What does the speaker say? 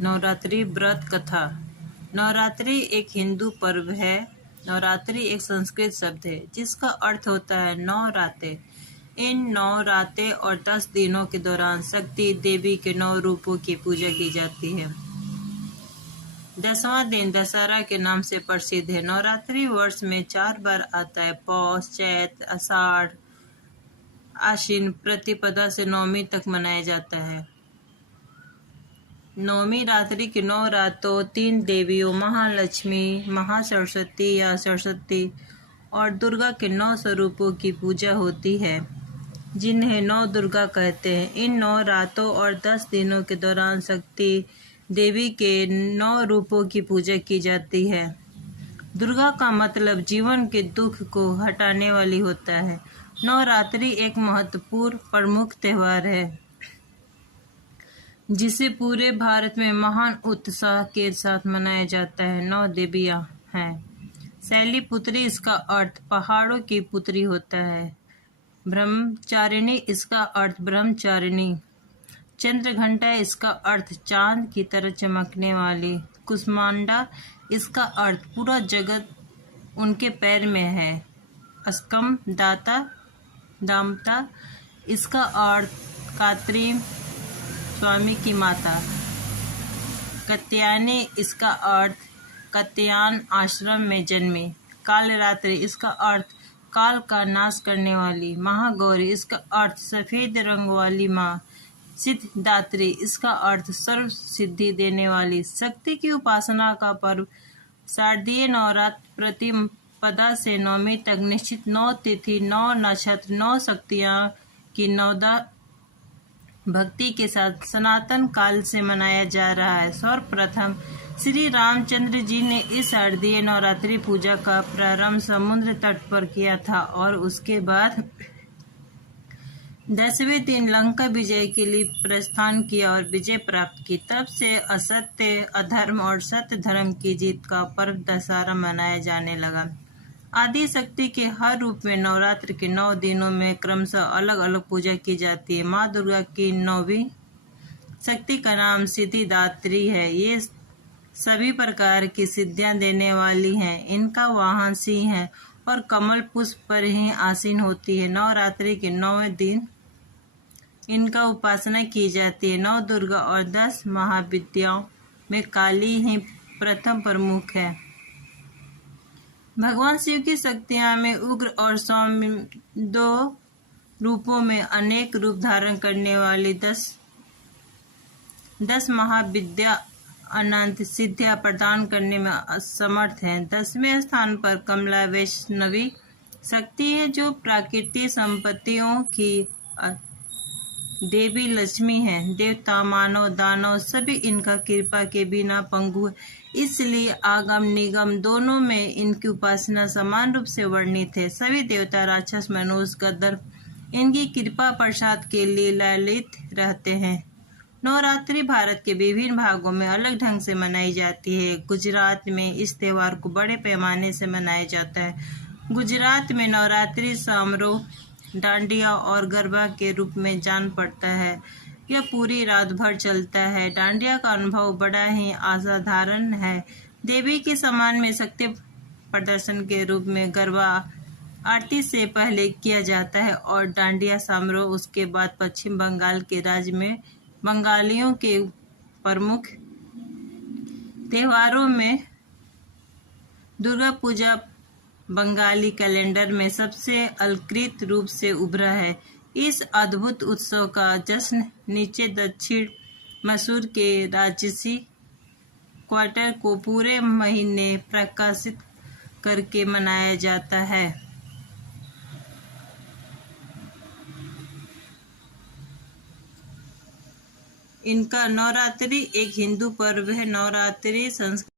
नवरात्रि व्रत कथा। नवरात्रि एक हिंदू पर्व है। नवरात्रि एक संस्कृत शब्द है जिसका अर्थ होता है 9 रातें। इन 9 रातें और 10 दिनों के दौरान शक्ति देवी के 9 रूपों की पूजा की जाती है। 10वां दिन दशहरा के नाम से प्रसिद्ध है। नवरात्रि वर्ष में 4 बार आता है। पौष, चैत, आषाढ़, आश्विन प्रतिपदा से नवमी तक मनाया जाता है। नवमी रात्रि की 9 रातों 3 देवियों महालक्ष्मी, महासरस्वती या सरस्वती और दुर्गा के 9 स्वरूपों की पूजा होती है जिन्हें 9 दुर्गा कहते हैं। इन 9 रातों और 10 दिनों के दौरान शक्ति देवी के 9 रूपों की पूजा की जाती है। दुर्गा का मतलब जीवन के दुख को हटाने वाली होता है। नवरात्रि एक महत्वपूर्ण प्रमुख त्यौहार है जिसे पूरे भारत में महान उत्साह के साथ मनाया जाता है। 9 देवियां हैं। शैलपुत्री इसका अर्थ पहाड़ों की पुत्री होता है। ब्रह्मचारिणी इसका अर्थ ब्रह्मचारिणी। चंद्रघंटा इसका अर्थ चांद की तरह चमकने वाली। कुष्मांडा इसका अर्थ पूरा जगत उनके पैर में है। अस्कम दाता दामता इसका अर्थ कात्री स्वामी की माता। कात्यायनी इसका अर्थ कात्यायन आश्रम में जन्मी। कालरात्रि इसका अर्थ काल का नाश करने वाली। महागौरी इसका अर्थ सफेद रंग वाली माँ। सिद्धिदात्री इसका अर्थ सर्व सिद्धि देने वाली। शक्ति की उपासना का पर्व शारदीय नवरात्र प्रतिपदा से नवमी तक निश्चित 9 तिथि, 9 नक्षत्र, 9 शक्तियाँ की 9 भक्ति के साथ सनातन काल से मनाया जा रहा है। सर्वप्रथम श्री रामचंद्र जी ने इस शारदीय नवरात्रि पूजा का प्रारंभ समुद्र तट पर किया था और उसके बाद 10वें दिन लंका विजय के लिए प्रस्थान किया और विजय प्राप्त की। तब से असत्य अधर्म और सत्य धर्म की जीत का पर्व दशहरा मनाया जाने लगा। आदि शक्ति के हर रूप में नवरात्र के 9 दिनों में क्रमशः अलग अलग पूजा की जाती है। माँ दुर्गा की 9वीं शक्ति का नाम सिद्धिदात्री है। ये सभी प्रकार की सिद्धियां देने वाली हैं। इनका वाहन सिंह है और कमल पुष्प पर ही आसीन होती है। नवरात्रि के 9वें दिन इनका उपासना की जाती है। 9 दुर्गा और 10 महाविद्याओं में काली ही प्रथम प्रमुख है। भगवान शिव की शक्तियां में उग्र और सौम्य 2 रूपों में अनेक रूप धारण करने वाली 10 महाविद्या अनंत सिद्धियां प्रदान करने में असमर्थ हैं। 10वें स्थान पर कमला वैष्णवी शक्ति है जो प्राकृतिक संपत्तियों की देवी लक्ष्मी है। देवता, मानव, दानव सभी इनका कृपा के बिना पंगु है। इसलिए आगम निगम दोनों में इनकी उपासना समान रूप से वर्णित है। सभी देवता, राक्षस, मनुष्य, गंधर्व इनकी कृपा प्रसाद के लिए ललित रहते हैं। नवरात्रि भारत के विभिन्न भागों में अलग ढंग से मनाई जाती है। गुजरात में इस त्योहार को बड़े पैमाने से मनाया जाता है। गुजरात में नवरात्रि समारोह डांडिया और गरबा के रूप में जान पड़ता है। यह पूरी रात भर चलता है। डांडिया का अनुभव बड़ा ही असाधारण है। देवी के सम्मान में शक्ति प्रदर्शन के रूप में गरबा आरती से पहले किया जाता है और डांडिया समारोह उसके बाद। पश्चिम बंगाल के राज्य में बंगालियों के प्रमुख त्योहारों में दुर्गा पूजा बंगाली कैलेंडर में सबसे अलंकृत रूप से उभरा है। इस अद्भुत उत्सव का जश्न नीचे दक्षिण मैसूर के राजसी क्वार्टर को पूरे महीने प्रकाशित करके मनाया जाता है। इनका नवरात्रि एक हिंदू पर्व है। नवरात्रि संस्कृत